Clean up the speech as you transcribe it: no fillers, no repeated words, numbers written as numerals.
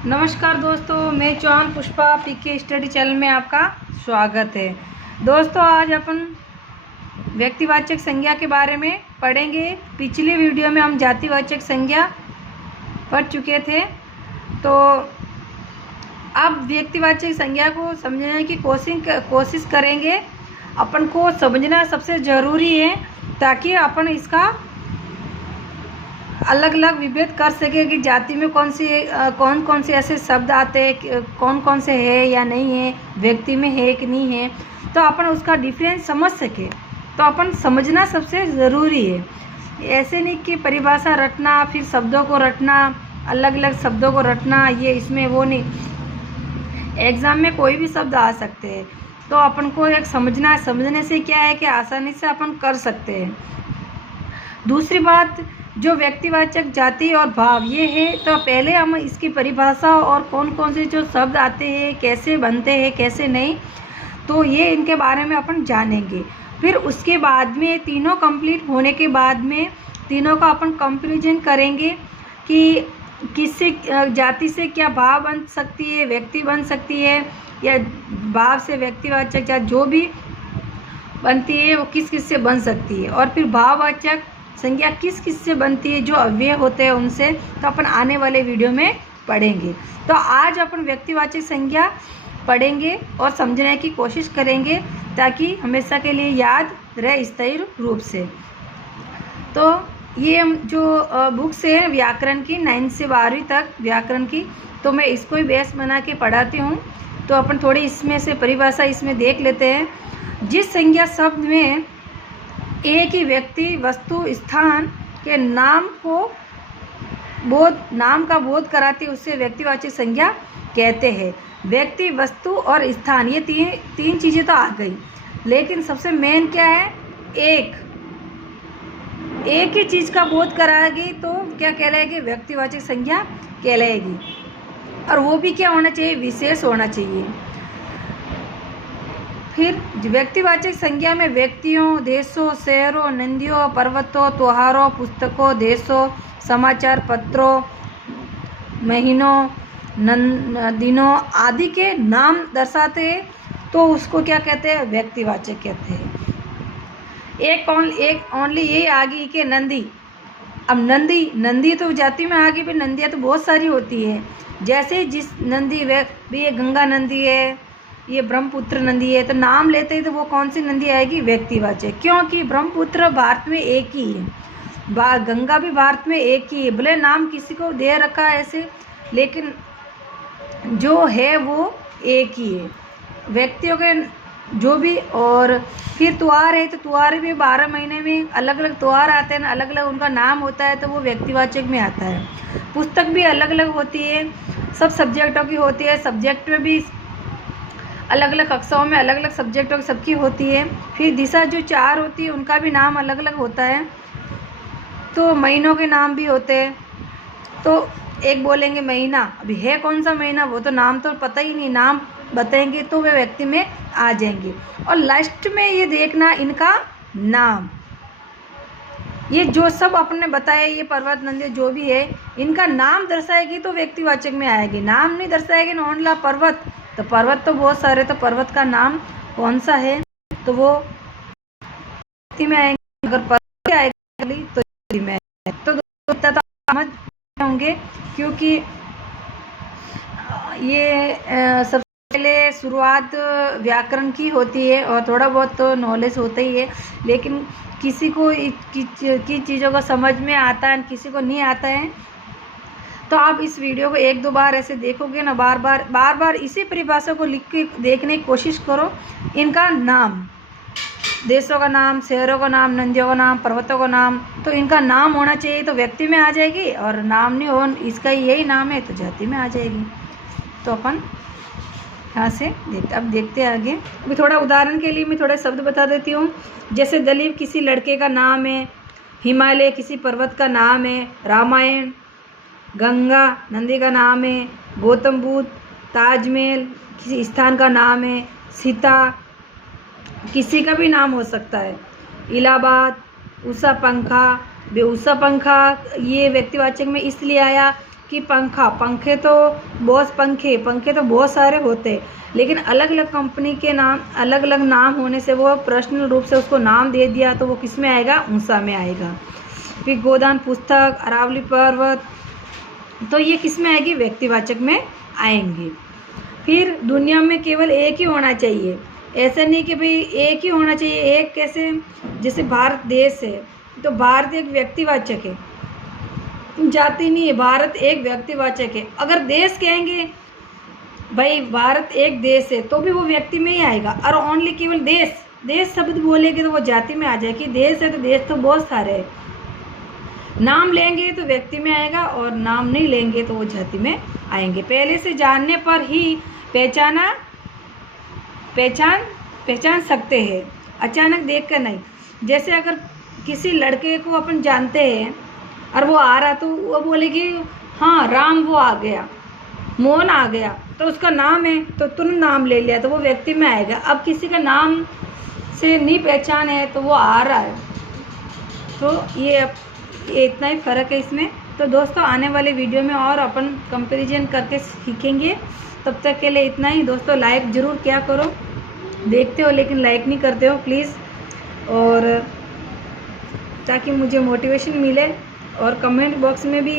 नमस्कार दोस्तों, मैं चौहान पुष्पा पीके स्टडी चैनल में आपका स्वागत है। दोस्तों, आज अपन व्यक्तिवाचक संज्ञा के बारे में पढ़ेंगे। पिछली वीडियो में हम जातिवाचक संज्ञा पढ़ चुके थे, तो अब व्यक्तिवाचक संज्ञा को समझने की कोशिश करेंगे। अपन को समझना सबसे ज़रूरी है ताकि अपन इसका अलग अलग विभेद कर सके कि जाति में कौन कौन से ऐसे शब्द आते हैं, कौन कौन से है या नहीं है, व्यक्ति में है कि नहीं है, तो अपन उसका डिफरेंस समझ सके। तो अपन समझना सबसे ज़रूरी है। ऐसे नहीं कि परिभाषा रटना, फिर शब्दों को रटना, अलग अलग शब्दों को रटना, ये इसमें वो नहीं। एग्ज़ाम में कोई भी शब्द आ सकते हैं, तो अपन को एक समझने से क्या है कि आसानी से अपन कर सकते हैं। दूसरी बात, जो व्यक्तिवाचक जाति और भाव ये है, तो पहले हम इसकी परिभाषा और कौन कौन से जो शब्द आते हैं, कैसे बनते हैं, कैसे नहीं, तो ये इनके बारे में अपन जानेंगे। फिर उसके बाद में तीनों कंप्लीट होने के बाद में तीनों का अपन कंपैरिजन करेंगे कि किससे जाति से क्या भाव बन सकती है, व्यक्ति बन सकती है, या भाव से व्यक्तिवाचक या जो भी बनती है वो किस किस से बन सकती है, और फिर भाववाचक संज्ञा किस किस से बनती है, जो अव्यय होते हैं उनसे, तो अपन आने वाले वीडियो में पढ़ेंगे। तो आज अपन व्यक्तिवाचक संज्ञा पढ़ेंगे और समझने की कोशिश करेंगे ताकि हमेशा के लिए याद रहे स्थायी रूप से। तो ये हम जो बुक्स है व्याकरण की 9 से 12वीं तक व्याकरण की, तो मैं इसको ही बेस बना के पढ़ाती हूँ। तो अपन थोड़ी इसमें से परिभाषा इसमें देख लेते हैं। जिस संज्ञा शब्द में एक ही व्यक्ति, वस्तु, स्थान के नाम का बोध कराती है उससे व्यक्तिवाचक संज्ञा कहते हैं। व्यक्ति, वस्तु और स्थान, ये तीन चीज़ें तो आ गई, लेकिन सबसे मेन क्या है, एक ही चीज़ का बोध कराएगी तो क्या कहलाएगी, व्यक्तिवाचक संज्ञा कहलाएगी। और वो भी क्या होना चाहिए, विशेष होना चाहिए। फिर व्यक्तिवाचक संज्ञा में व्यक्तियों, देशों, शहरों, नदियों, पर्वतों, त्योहारों, पुस्तकों, देशों, समाचार पत्रों, महीनों, दिनों आदि के नाम दर्शाते हैं, तो उसको क्या कहते हैं, व्यक्तिवाचक कहते हैं। एक ओनली ये आ गई कि नंदी। अब नंदी तो जाति में आ गई, फिर नंदियाँ तो बहुत सारी होती है। जैसे जिस नंदी भी, ये गंगा नंदी है, ये ब्रह्मपुत्र नदी है, तो नाम लेते हैं तो वो कौन सी नदी आएगी, व्यक्तिवाचक। क्योंकि ब्रह्मपुत्र भारत में एक ही है, गंगा भी भारत में एक ही है। भले नाम किसी को दे रखा है ऐसे, लेकिन जो है वो एक ही है, व्यक्तियों के जो भी। और फिर त्योहार है, तो त्योहार भी 12 महीने में अलग अलग त्योहार आते हैं, अलग अलग उनका नाम होता है, तो वो व्यक्तिवाचक में आता है। पुस्तक भी अलग अलग होती है, सब सब्जेक्टों की होती है, सब्जेक्ट में भी अलग अलग कक्षाओं में अलग अलग सब्जेक्टों की सबकी होती है। फिर दिशा जो 4 होती है उनका भी नाम अलग अलग होता है। तो महीनों के नाम भी होते हैं। तो एक बोलेंगे महीना, अभी है कौन सा महीना, वो तो नाम तो पता ही नहीं, नाम बताएंगे तो वे व्यक्ति में आ जाएंगे। और लास्ट में ये देखना इनका नाम, ये जो सब अपने बताए, ये पर्वत, नदी जो भी है, इनका नाम दर्शाएगी तो व्यक्तिवाचक में आएगी। नाम नहीं दर्शाएगी, नॉनला पर्वत, तो पर्वत तो बहुत सारे, तो पर्वत का नाम कौन सा है, तो वो में आएंगे। अगर पर्वत आएगी तो में आएगी। तो समझ होंगे, क्योंकि ये सबसे पहले शुरुआत व्याकरण की होती है और थोड़ा बहुत तो नॉलेज होता ही है, लेकिन किसी को की चीज़ों को समझ में आता है, किसी को नहीं आता है। तो आप इस वीडियो को 1-2 बार ऐसे देखोगे ना, बार बार इसी परिभाषा को लिख के देखने की कोशिश करो। इनका नाम, देशों का नाम, शहरों का नाम, नदियों का नाम, पर्वतों का नाम, तो इनका नाम होना चाहिए तो व्यक्ति में आ जाएगी, और नाम नहीं हो, इसका यही नाम है तो जाति में आ जाएगी। तो अपन यहाँ से अब देखते हैं आगे। अभी थोड़ा उदाहरण के लिए मैं थोड़े शब्द बता देती हूँ। जैसे दलीप किसी लड़के का नाम है, हिमालय किसी पर्वत का नाम है, रामायण गंगा नदी का नाम है, गौतम बुद्ध, ताजमहल किसी स्थान का नाम है, सीता किसी का भी नाम हो सकता है, इलाहाबाद, उषा पंखा। उषा पंखा ये व्यक्तिवाचक में इसलिए आया कि पंखा, पंखे तो बहुत सारे होते हैं, लेकिन अलग अलग कंपनी के नाम, अलग अलग नाम होने से वो पर्सनल रूप से उसको नाम दे दिया तो वो किस में आएगा, ऊंसा में आएगा। फिर गोदान पुस्तक, अरावली पर्वत, तो ये किस में आएगी, व्यक्तिवाचक में आएंगे। फिर दुनिया में केवल एक ही होना चाहिए, ऐसा नहीं कि भाई एक ही होना चाहिए। एक कैसे, जैसे भारत देश है तो भारत एक व्यक्तिवाचक है, जाति नहीं है, भारत एक व्यक्तिवाचक है। अगर देश कहेंगे भाई भारत एक देश है तो भी वो व्यक्ति में ही आएगा, और ओनली केवल देश शब्द बोलेंगे तो वो जाति में आ जाएगी। देश है तो देश तो बहुत सारे हैं, नाम लेंगे तो व्यक्ति में आएगा और नाम नहीं लेंगे तो वो जाति में आएंगे। पहले से जानने पर ही पहचान सकते हैं, अचानक देखकर नहीं। जैसे अगर किसी लड़के को अपन जानते हैं और वो आ रहा तो वो बोलेगी हाँ राम वो आ गया, मोहन आ गया, तो उसका नाम है तो तुरंत नाम ले लिया तो वो व्यक्ति में आएगा। अब किसी का नाम से नहीं पहचान है तो वो आ रहा है, तो ये इतना ही फ़र्क है इसमें। तो दोस्तों आने वाले वीडियो में और अपन कंपैरिजन करके सीखेंगे। तब तक के लिए इतना ही दोस्तों। लाइक ज़रूर क्या करो, देखते हो लेकिन लाइक नहीं करते हो प्लीज़, और ताकि मुझे मोटिवेशन मिले। और कमेंट बॉक्स में भी